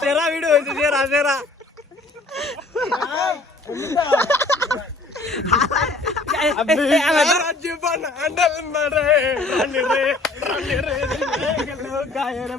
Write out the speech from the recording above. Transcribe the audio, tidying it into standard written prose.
तेरा वीडियो है तेरा तेरा जीवन अंडल मरे रानी रे गाय रे